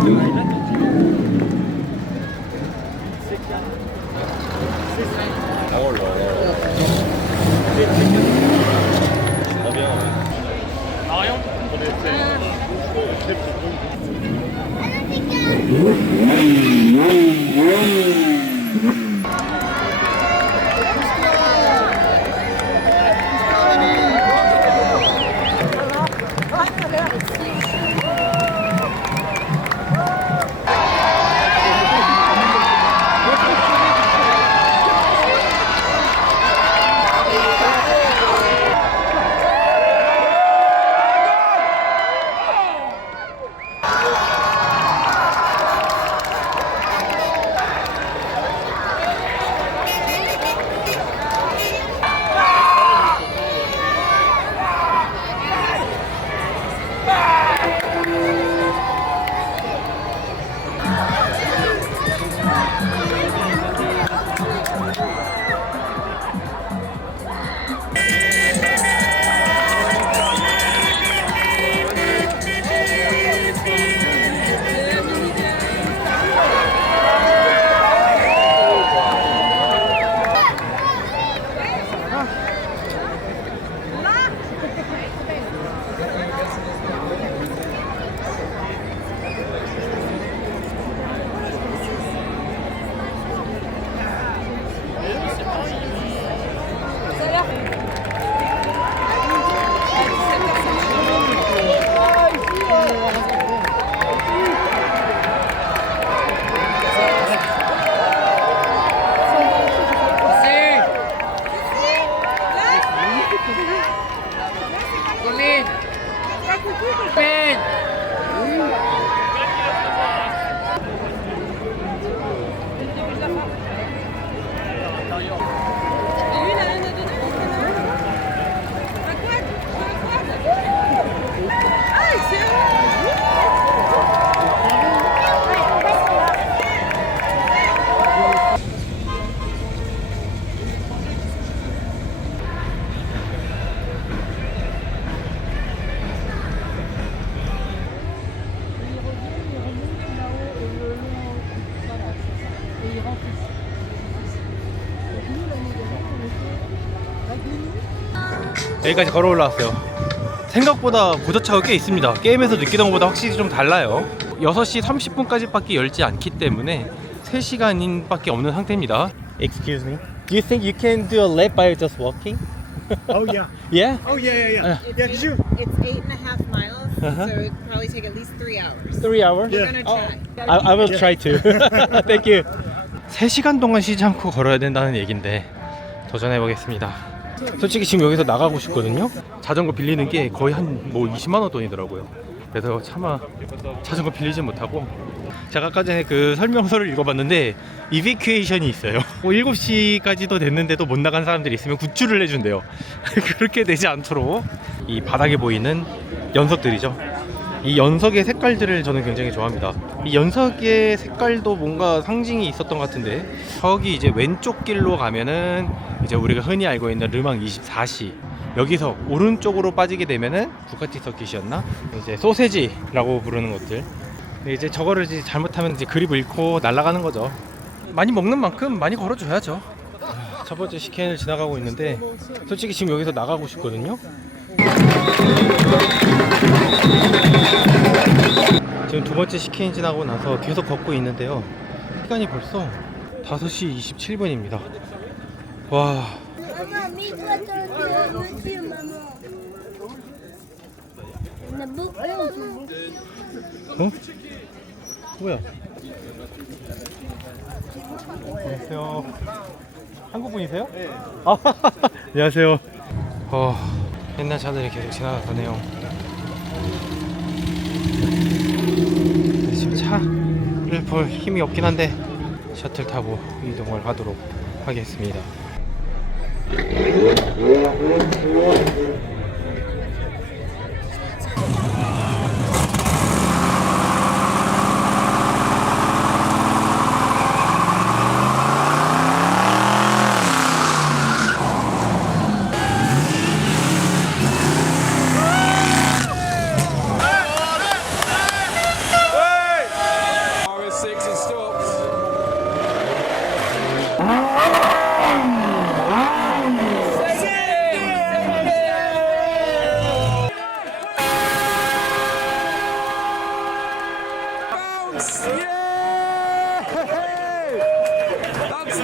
Oh là là. Très bien. Marion. 여기까지 걸어 올라왔어요. 생각보다 보조차가 꽤 있습니다. 게임에서 느끼던 것보다 확실히 좀 달라요. 6시 30분까지 밖에 열지 않기 때문에 3시간 밖에 없는 상태입니다. Excuse me. Do you think you can do a lap by just walking? Oh yeah. Yeah? Oh yeah. Yeah, did you? It's 8.5 miles, Uh-huh. so it probably take at least 3 hours. 3 hours? We're gonna try. I will try to. Thank you. 3시간 동안 쉬지 않고 걸어야 된다는 얘긴데 도전해 보겠습니다. 솔직히 지금 여기서 나가고 싶거든요. 자전거 빌리는 게 거의 한 뭐 20만 원 돈이더라고요. 그래서 차마 자전거 빌리지 못하고, 제가 아까 전에 그 설명서를 읽어봤는데 이비큐에이션이 있어요. 뭐 7시까지도 됐는데도 못 나간 사람들이 있으면 굿즈를 내준대요. 그렇게 되지 않도록 이 바닥에 보이는 연석들이죠. 이 연석의 색깔들을 저는 굉장히 좋아합니다. 이 연석의 색깔도 뭔가 상징이 있었던 것 같은데, 저기 이제 왼쪽 길로 가면은 이제 우리가 흔히 알고 있는 르망 24시, 여기서 오른쪽으로 빠지게 되면은 부가티 서킷이었나? 이제 소세지라고 부르는 것들. 이제 저거를 이제 잘못하면 이제 그립을 잃고 날아가는 거죠. 많이 먹는 만큼 많이 걸어줘야죠. 첫 번째 시켄을 지나가고 있는데 솔직히 지금 여기서 나가고 싶거든요. 지금 두 번째 시켄 지나고 나서 계속 걷고 있는데요. 시간이 벌써 5시 27분입니다. 와. 어? 뭐야? 안녕하세요. 한국 분이세요? 네. 아, 안녕하세요. 옛날 차들이 계속 지나가네요. 지금 차를 볼 힘이 없긴 한데 셔틀 타고 이동을 하도록 하겠습니다.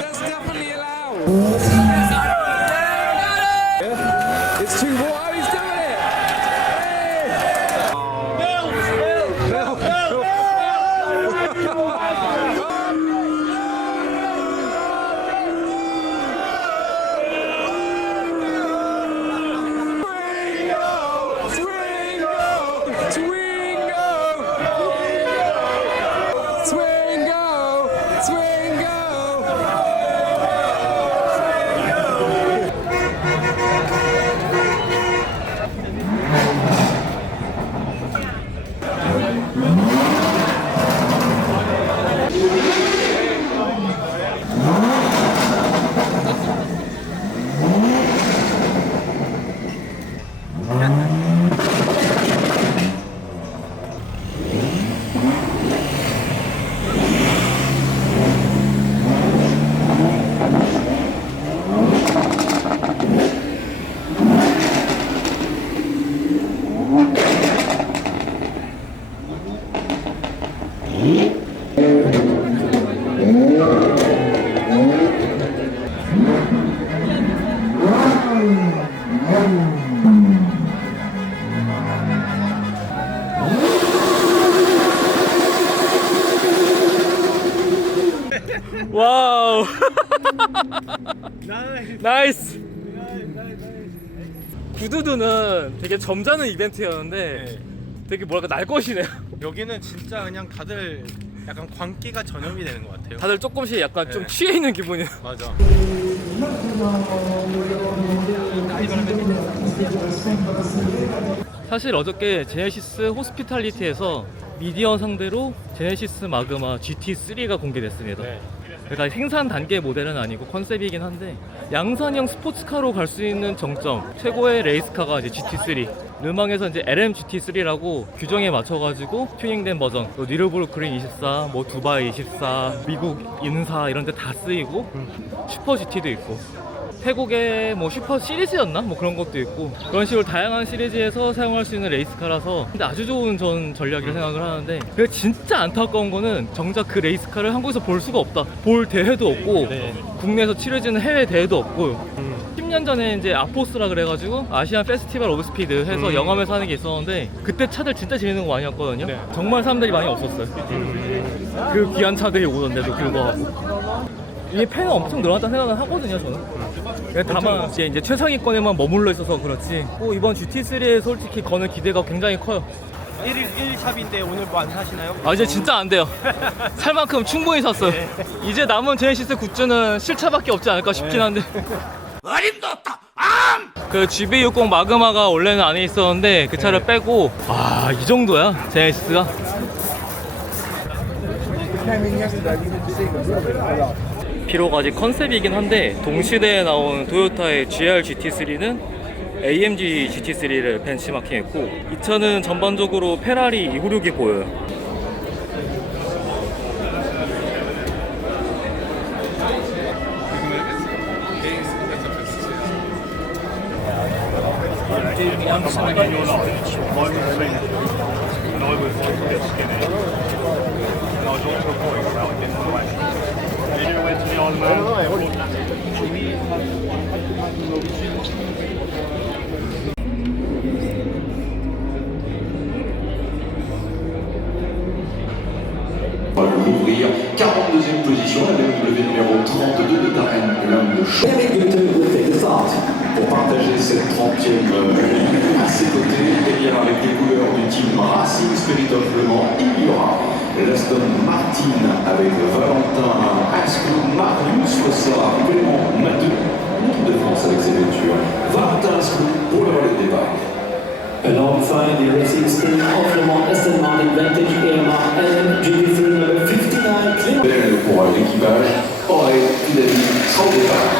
That's definitely allowed. It's too warm. He's doing it. 와우. 나이스. 구두두는 되게 점잖은 이벤트였는데 되게 뭐랄까 날 것이네요. 여기는 진짜 그냥 다들 약간 광기가 전염이 되는 것 같아요. 다들 조금씩 약간 좀 취해 있는 기분이에요. 맞아. 사실 어저께 제네시스 호스피탈리티에서 미디어 상대로 제네시스 마그마 GT3가 공개됐습니다. 그러니까 생산 단계 모델은 아니고 컨셉이긴 한데 양산형 스포츠카로 갈 수 있는 정점 최고의 레이스카가 이제 GT3. 르망에서 이제 LM GT3라고 규정에 맞춰가지고 튜닝된 버전. 또 니르부르크링 24, 뭐 두바이 24, 미국 인사 이런 데 다 쓰이고 슈퍼 GT도 있고. 태국의 뭐 슈퍼 시리즈였나? 뭐 그런 것도 있고 그런 식으로 다양한 시리즈에서 사용할 수 있는 레이스카라서 근데 아주 좋은 전 전략이라고 생각을 하는데 그게 진짜 안타까운 거는 정작 그 레이스카를 한국에서 볼 수가 없다. 볼 대회도 없고 국내에서 치러지는 해외 대회도 없고 10년 전에 이제 아포스라 그래가지고 아시안 페스티벌 오브 스피드 해서 영암에서 하는 게 있었는데 그때 차들 진짜 재밌는 거 많이 왔거든요. 정말 사람들이 많이 없었어요. 그 귀한 차들이 오던데도 불구하고 이게 팬은 엄청 늘어났다는 생각은 하거든요, 저는. 다만 이제 최상위권에만 머물러 있어서 그렇지. 이번 GT3에 솔직히 거는 기대가 굉장히 커요. 1샵인데 오늘 뭐 안 사시나요? 아 이제 진짜 안 돼요. 살 만큼 충분히 샀어요. 이제 남은 제네시스 굿즈는 실차밖에 없지 않을까 싶긴 한데. 그 GB60 마그마가 원래는 안에 있었는데 그 차를 빼고 와, 이 정도야 제네시스가. 비록 아직 컨셉이긴 한데 동시대에 나온 토요타의 GR GT3는 AMG GT3를 벤치마킹했고 이 차는 전반적으로 페라리 296이 보여요. L'ouvrir, 42e position, la BMW numéro 32 de Darren, l'homme de choc. Eric Button will take the start pour partager cette 30e ligne. À ses côtés, et bien avec les couleurs du team Racing Spirit of Le Mans, il y aura l'Aston Martin avec Valentin Asclou, Marius Fossard, Clément Mathieu, l'équipe de France avec ses voitures. Valentin Asclou pour le relais de départ. Alongside the Racing Spirit of Le Mans Aston Martin Vantage AMR and GT3 number 59 Pour l'équipage, Aurélien David sera au départ.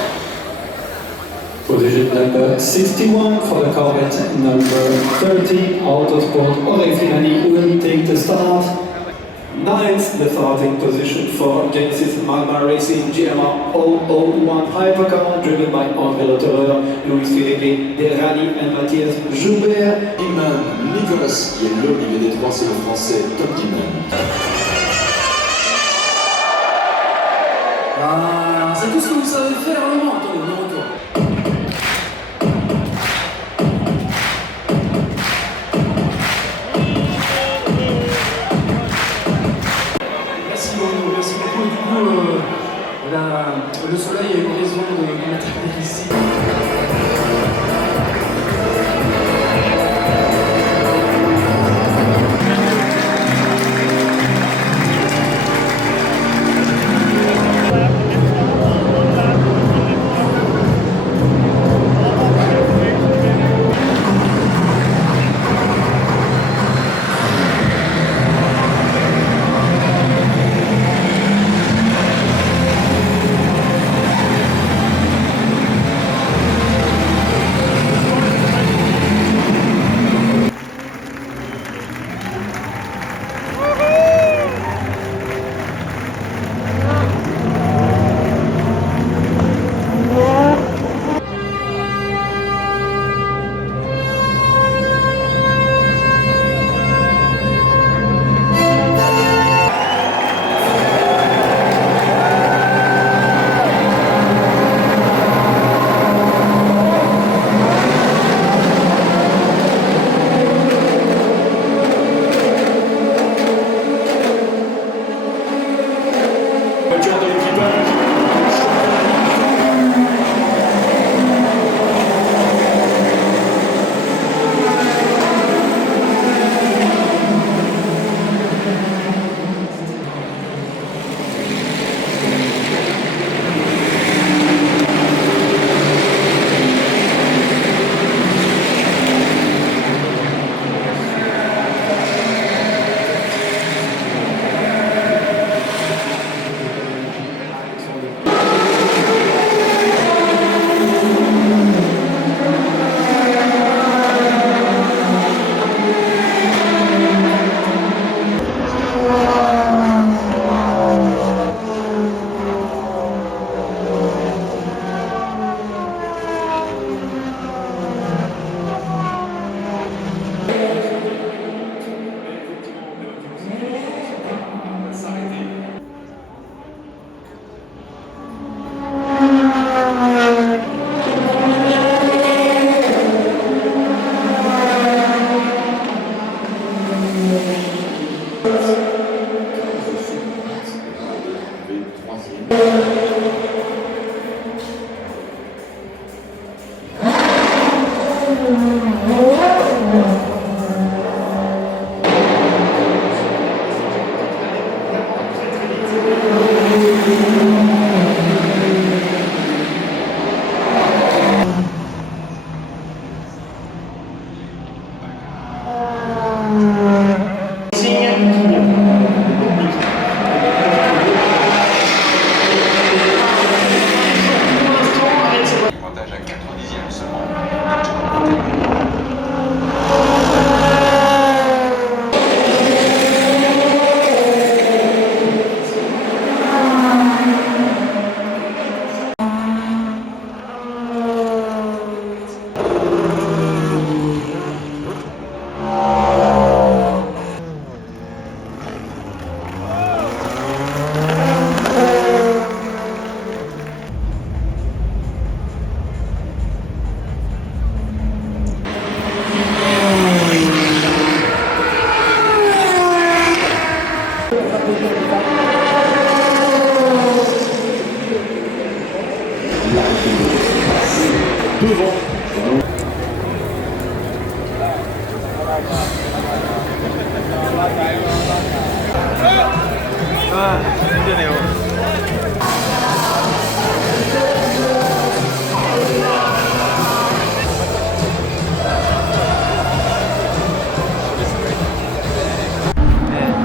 Position number 61 for the Corvette number 30 Autosport Aurélien Finani will take the start. 9th, the starting position for Genesis Magma Racing GMR 001 Hypercar driven by André Lotterer, Luis Philippe Derani and Mathias Joubert. Nicolas, qui est l'homme des 3, c'est le français Tom Dimon. Le soleil a eu raison de m'attraper ici.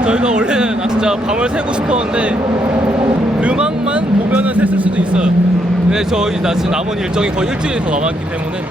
저희가 원래는 진짜 밤을 새고 싶었는데 음악만 보면은 샜을 수도 있어요. 근데 저희 지금 남은 일정이 거의 일주일이 더 남았기 때문에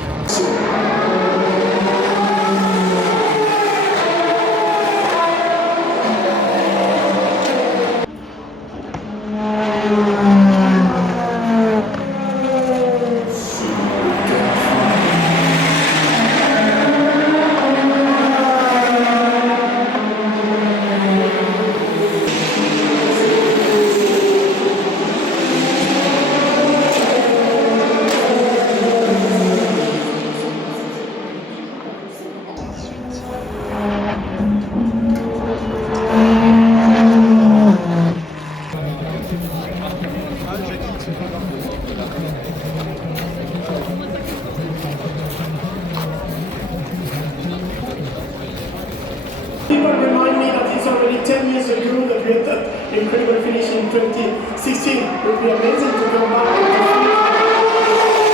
would be amazing to come back and defeat.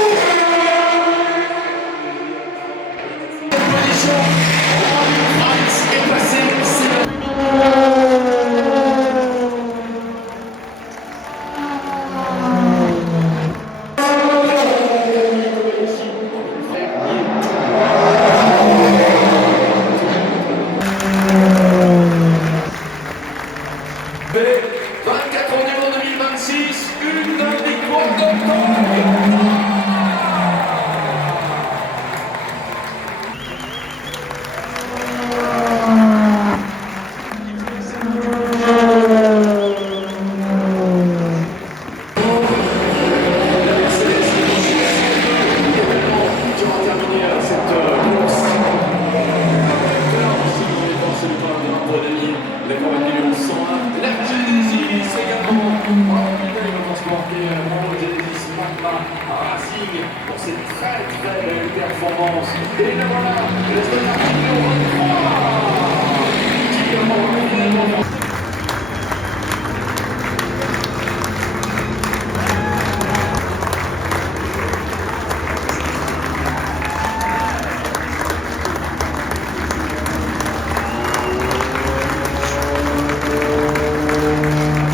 Pour cette très très belle performance. Et le voilà, le Stade numéro 3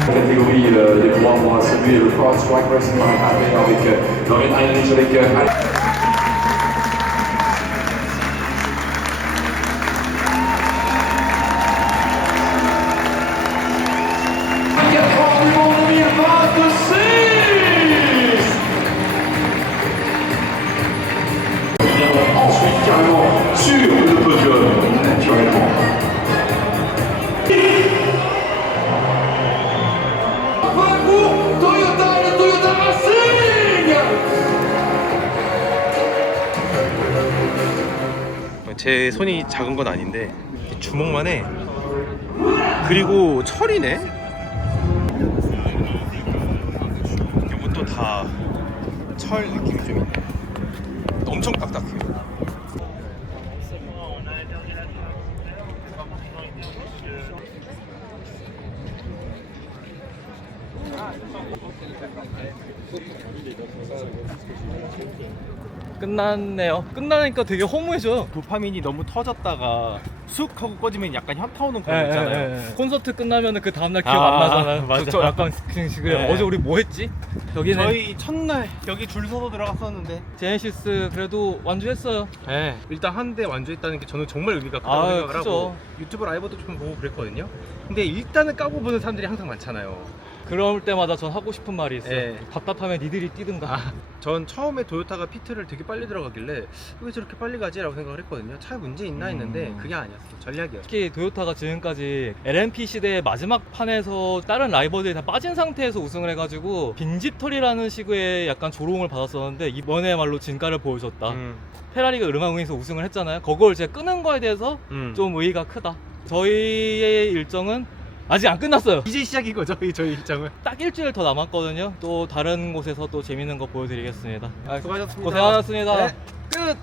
qui catégorie des droits pour saluer le Cross Strike Racing avec Lauren Heinrich avec ensuite carrément sur le podium naturellement. 제 손이 작은 건 아닌데 주먹만 해. 그리고 철이네. 이것도 다 철 느낌이 좀 있네. 엄청 딱딱해요. 끝났네요. 끝나니까 되게 허무해져요. 도파민이 너무 터졌다가 쑥 하고 꺼지면 약간 현타 오는 그런 거 있잖아요. 콘서트 끝나면은 그 다음날 기억 아, 안 나잖아요. 맞아. 저 약간 지금 네. 어제 우리 뭐 했지? 여기는 저희 첫날 여기 줄 서서 들어갔었는데 제네시스 그래도 완주했어요. 네, 일단 한 대 완주했다는 게 저는 정말 의미가 크다고 아, 생각을 그죠. 하고 유튜브 라이브도 좀 보고 그랬거든요. 근데 일단은 까고 보는 사람들이 항상 많잖아요. 그럴 때마다 전 하고 싶은 말이 있어요. 네. 답답하면 니들이 뛰든가. 전 처음에 도요타가 피트를 되게 빨리 들어가길래 왜 저렇게 빨리 가지? 라고 생각을 했거든요. 차에 문제 있나 했는데 그게 아니었어. 전략이었어. 특히 도요타가 지금까지 LMP 시대의 마지막 판에서 다른 라이벌들이 다 빠진 상태에서 우승을 해가지고 빈집털이라는 식의 약간 조롱을 받았었는데 이번에야말로 진가를 보여줬다. 페라리가 르망에서 우승을 했잖아요. 그걸 제가 끄는 거에 대해서 좀 의의가 크다. 저희의 일정은 아직 안 끝났어요. 이제 시작인 거죠, 저희 일정은. 딱 일주일 더 남았거든요. 또 다른 곳에서 또 재밌는 거 보여드리겠습니다. 수고하셨습니다. 고생하셨습니다. 네, 끝!